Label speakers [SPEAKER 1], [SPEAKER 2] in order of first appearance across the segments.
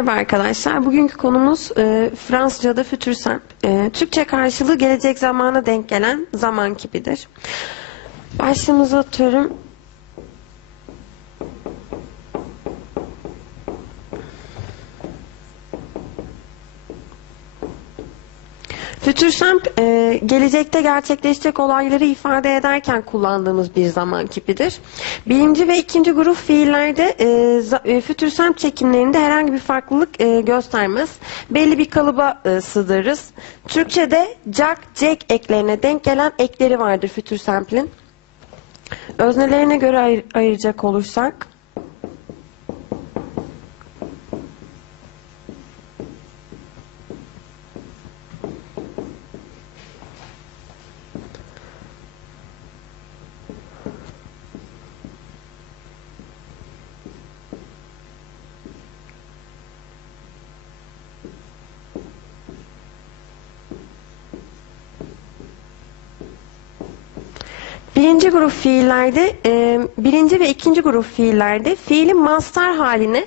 [SPEAKER 1] Merhaba arkadaşlar. Bugünkü konumuz e, Fransızca'da simple. E, Türkçe karşılığı gelecek zamana denk gelen zaman kipidir. Başlığımızı atıyorum. Simple e, gelecekte gerçekleşecek olayları ifade ederken kullandığımız bir zaman kipidir. Birinci ve ikinci grup fiillerde e, e, simple çekimlerinde herhangi bir farklılık e, göstermez. Belli bir kalıba e, sığdırırız. Türkçe'de jack, jack eklerine denk gelen ekleri vardır futur simple'in. Öznelerine göre ayır- ayıracak olursak Birinci grup fiillerde, e, birinci ve ikinci grup fiillerde fiilin master haline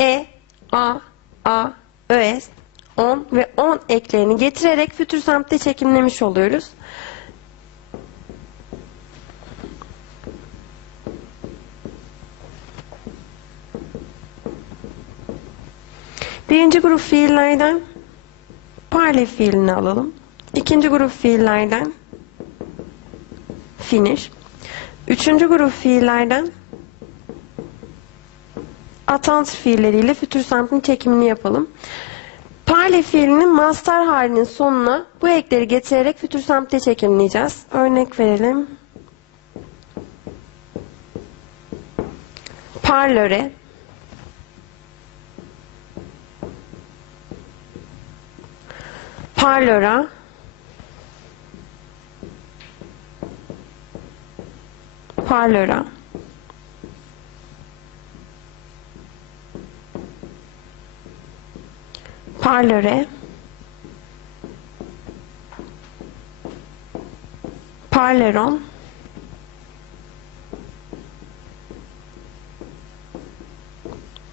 [SPEAKER 1] e, a, a, ös, on ve on eklerini getirerek futur simple'de çekimlemiş oluyoruz. Birinci grup fiillerden parle fiilini alalım. İkinci grup fiillerden finish. Üçüncü grup fiillerden atant fiilleriyle futur simple'in çekimini yapalım. Parle fiilinin master halinin sonuna bu ekleri getirerek futur simple'de çekimleyeceğiz. Örnek verelim. Parlöre Parlora Parlora Parlöre. Parleron.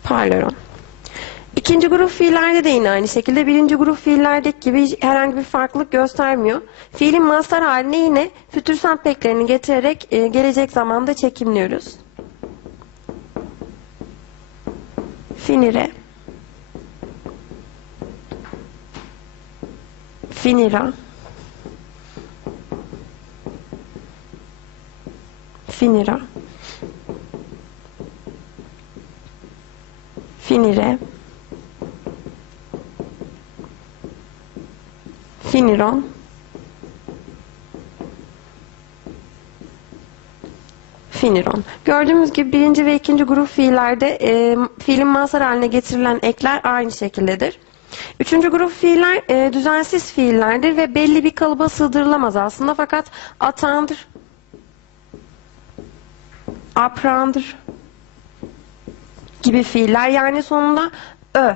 [SPEAKER 1] Parleron İkinci grup fiillerde de yine aynı şekilde. Birinci grup fiillerdeki gibi herhangi bir farklılık göstermiyor. Fiilin master haline yine futur simple eklerini getirerek e, gelecek zamanda çekimliyoruz. Finire. Finira. Finira. Finire Finiron Finiron. Gördüğümüz gibi birinci ve ikinci grup fiillerde e, fiilin mazhar haline getirilen ekler aynı şekildedir. Üçüncü grup fiiller e, düzensiz fiillerdir ve belli bir kalıba sığdırılamaz aslında fakat atandır, aprandır gibi fiiller yani sonunda ö,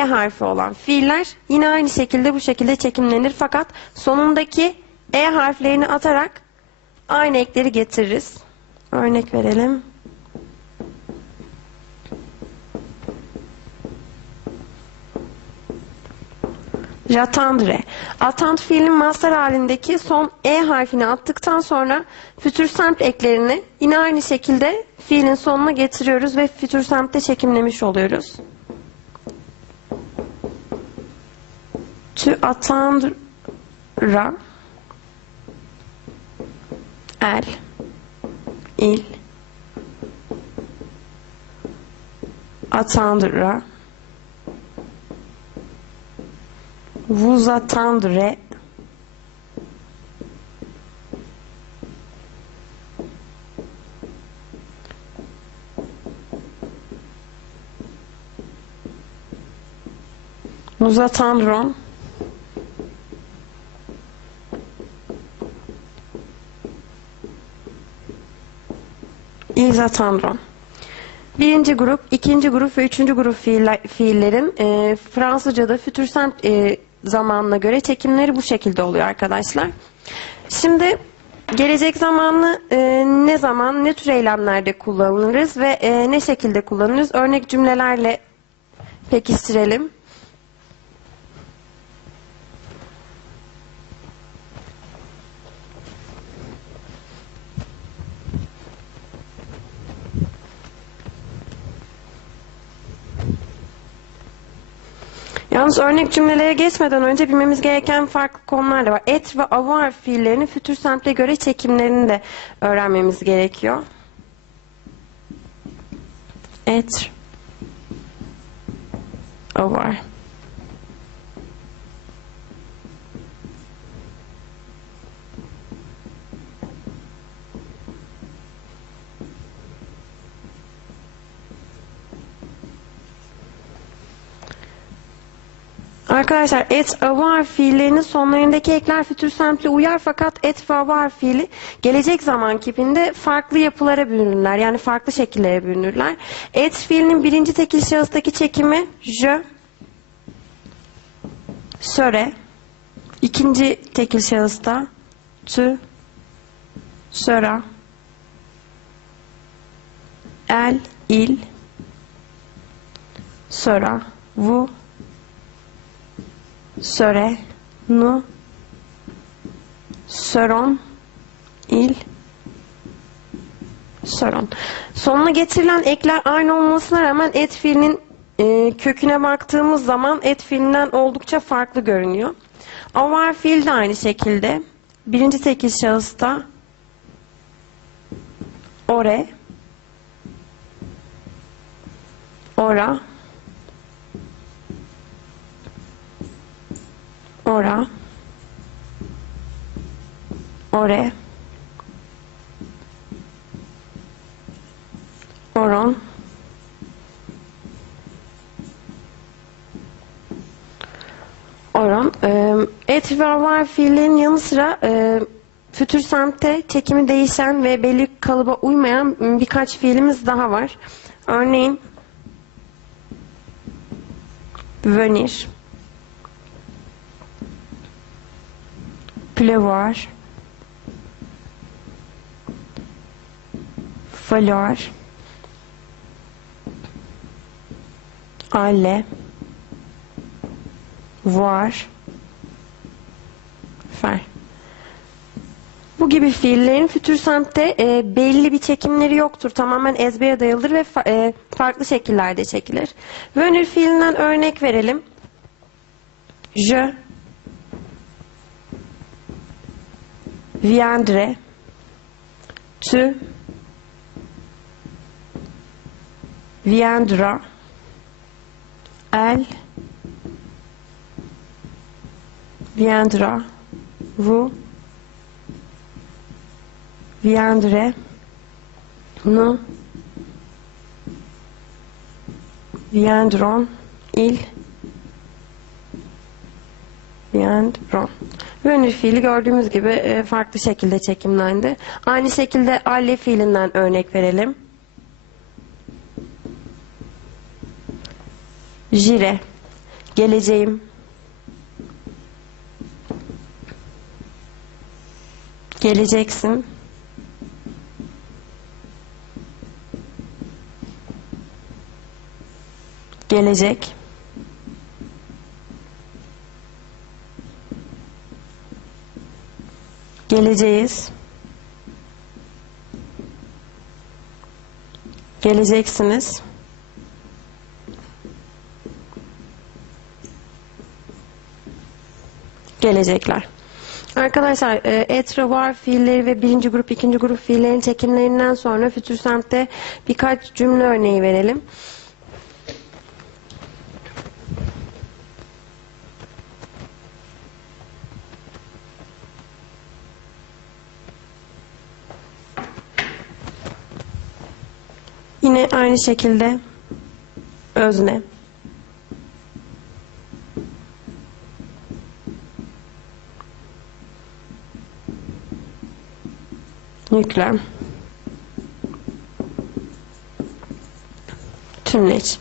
[SPEAKER 1] e harfi olan fiiller yine aynı şekilde bu şekilde çekimlenir fakat sonundaki e harflerini atarak aynı ekleri getiririz. Örnek verelim. J'attendrai. Attend fiilin master halindeki son e harfini attıktan sonra futur simple eklerini yine aynı şekilde fiilin sonuna getiriyoruz ve simple'de çekimlemiş oluyoruz. Tu attendras. Elle. Il. Attendra. Vous attendrez. Nous attendrons. Ils attendront. Birinci grup, ikinci grup ve üçüncü grup fiiller- fiillerin e, Fransızca'da simple e, zamanına göre çekimleri bu şekilde oluyor arkadaşlar. Şimdi gelecek zamanlı e, ne zaman, ne tür eylemlerde kullanırız ve e, ne şekilde kullanırız? Örnek cümlelerle pekiştirelim. Yalnız örnek cümlelere geçmeden önce bilmemiz gereken farklı konular da var. Et ve avoir fiillerinin fütür semte göre çekimlerini de öğrenmemiz gerekiyor. Et avoir Arkadaşlar et avoir fiillerinin sonlarındaki ekler fütür semtle uyar fakat et ve avoir fiili gelecek zaman kipinde farklı yapılara bürünürler. Yani farklı şekillere bürünürler. Et fiilinin birinci tekil şahıstaki çekimi je, söre. İkinci tekil şahısta tu, sera, el, il, sera, vous, serait, nous, serons, il, seront. Sonuna getirilen ekler aynı olmasına rağmen et fiilinin e, köküne baktığımız zaman et fiilinden oldukça farklı görünüyor. Avoir fiil de aynı şekilde. Birinci tekil şahısta ore, ora, ora, ore, oron, oron. Ee, Et var fiilinin yanı sıra e, fütür semtte çekimi değişen ve belli kalıba uymayan birkaç fiilimiz daha var. Örneğin venir, pleuvoir, falloir, aller, voir, faire. Bu gibi fiillerin fütür semtte e, belli bir çekimleri yoktur. Tamamen ezbere dayalıdır ve fa- e, farklı şekillerde çekilir. Venir fiilinden örnek verelim. Je, viendrai, tu, viendra, elle, viendra, vous, viendrez, nous, viendront, ils, viendront. Venir fiili gördüğümüz gibi e, farklı şekilde çekimlendi. Aynı şekilde alle fiilinden örnek verelim. Jire, geleceğim. Geleceksin. Gelecek. Geleceğiz. Geleceksiniz. Gelecekler. Arkadaşlar e, etre var fiilleri ve birinci grup, ikinci grup fiillerin çekimlerinden sonra fütür semtte birkaç cümle örneği verelim. Yine aynı şekilde özne. Yüklem. Tümleç.